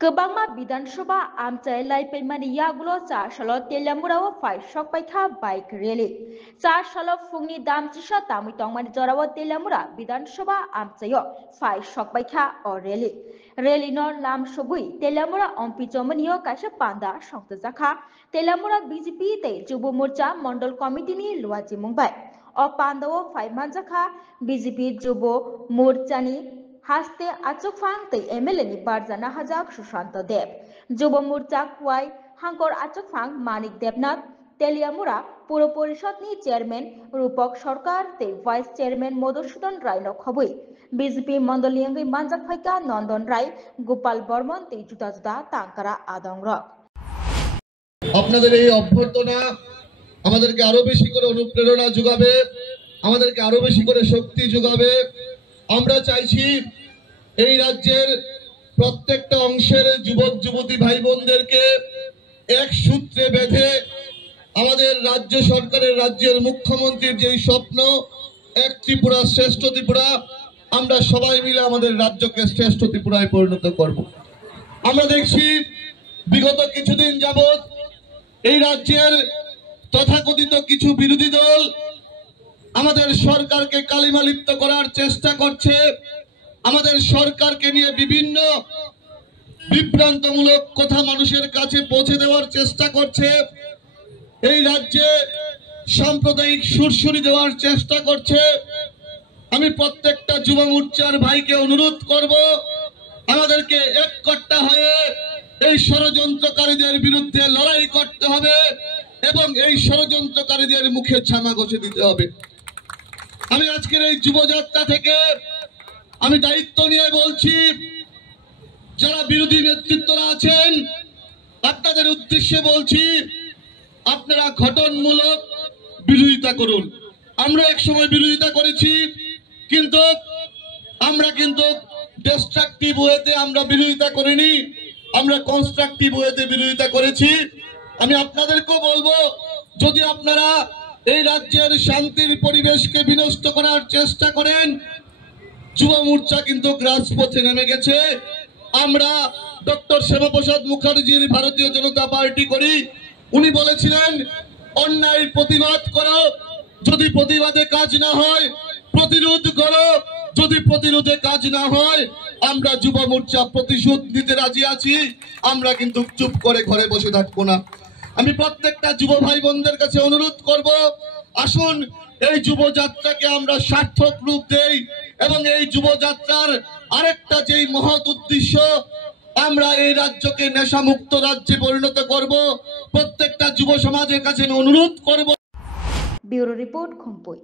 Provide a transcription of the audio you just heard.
Kebangma Bidanshoba Amchai Laipemani Yagulo Cha Shalo Telamurawa Fight Shock by Ka Bike Rally. Cha Shalo Fungni Dam Chisha Tamitongman Jorawa Telamura Bidanshoba Amchayo Fight Shock by Ka or Rally. Rally non Lam Shobui Telamura on Pichomanio Kasha Panda Shock the Zaka Telamura BGP Te Jubu Murcha Mondol Committee ni Luachi Mumbai. O Pandawo Five Manjaka BGP Jubu Murchani Haste Achukfang te MLA ni Barzana Hajak Sushanta Dev. Jubo Murchak Wai Hankor Achukfang Manik Debnath Teliamura Puro Porishad ni Chairman Rupok Sarkar te Vice Chairman Modushudan Rai no Khobui. BJP Mondoliangi Manjak Phaika Nandon Rai Gopal Bormon te Juda Juda Tankara Adongrok. আপনাদের এই অভ্যর্থনা আমাদেরকে আরো বেশি করে অনুপ্রেরণা যোগাবে, আমাদেরকে আরো বেশি করে শক্তি যোগাবে। আমরা চাইছি এই রাজ্যের প্রত্যেকটা অংশের যুবক যুবতী ভাই বোনদেরকে এক সূত্রে বেঁধে আমাদের রাজ্য সরকারের রাজ্যের মুখ্যমন্ত্রীর যে স্বপ্ন এক ত্রিপুরা শ্রেষ্ঠ ত্রিপুরা, আমরা সবাই মিলে আমাদের রাজ্যকে শ্রেষ্ঠ ত্রিপুরায় পরিণত করব। আমরা দেখছি বিগত কিছুদিন যাবত এই রাজ্যের তথাকথিত কিছু বিরোধী দল আমাদের সরকারকে কালিমালিপ্ত করার চেষ্টা করছে, আমাদের সরকারকে নিয়ে বিভিন্ন বিভ্রান্তমূলক কথা মানুষের কাছে পৌঁছে দেওয়ার চেষ্টা করছে, এই রাজ্যে সাম্প্রদায়িক সুরসুরি দেওয়ার চেষ্টা করছে। আমি প্রত্যেকটা যুব মোর্চার ভাইকে অনুরোধ করব, আমাদেরকে এককট্টা হয়ে এই ষড়যন্ত্রকারীদের বিরুদ্ধে লড়াই করতে হবে এবং এই ষড়যন্ত্রকারীদের মুখে ছামা ঘষে দিতে হবে। আমি আজকের এই যুবযাত্রা থেকে আমি দায়িত্ব নিয়ে বলছি, যারা বিরোধী নেতৃত্বরা আছেন আপনাদের উদ্দেশ্যে বলছি, আপনারা গঠনমূলক বিরোধিতা করুন। আমরা একসময় বিরোধিতা করেছি, কিন্তু আমরা ডিস্ট্রাকটিভ ওয়েতে আমরা বিরোধিতা করিনি, আমরা কনস্ট্রাকটিভ ওয়েতে বিরোধিতা করেছি। আমি আপনাদেরকেও বলবো, যদি আপনারা এই রাজ্যের শান্তির পরিবেশকে বিনষ্ট করার চেষ্টা করেন, যুব মোর্চা কিন্তু রাজপথে নেমে গেছে। আমরা ডক্টর শ্যামাপ্রসাদ মুখার্জির ভারতীয় জনতা পার্টি করি, উনি বলেছিলেন অন্যায় প্রতিবাদ করো, যদি প্রতিবাদে কাজ না হয় প্রতিরোধ করো, যদি প্রতিরোধে কাজ না হয় আমরা যুব মোর্চা প্রতিশোধ নিতে রাজি আছি, আমরা কিন্তু চুপ করে ঘরে বসে থাকবো না। আমি প্রত্যেকটা যুব ভাই বোনদের কাছে অনুরোধ করব, আসুন এই যুবযাত্রাকে আমরা সার্থক রূপ দেই এবং এই যুবযাত্রার আরেকটা যেই মহৎ উদ্দেশ্য, আমরা এই রাজ্যকে নেশামুক্ত রাজ্যে পরিণত করব। প্রত্যেকটা যুব সমাজের কাছে অনুরোধ করব। Bureau report খম্পই।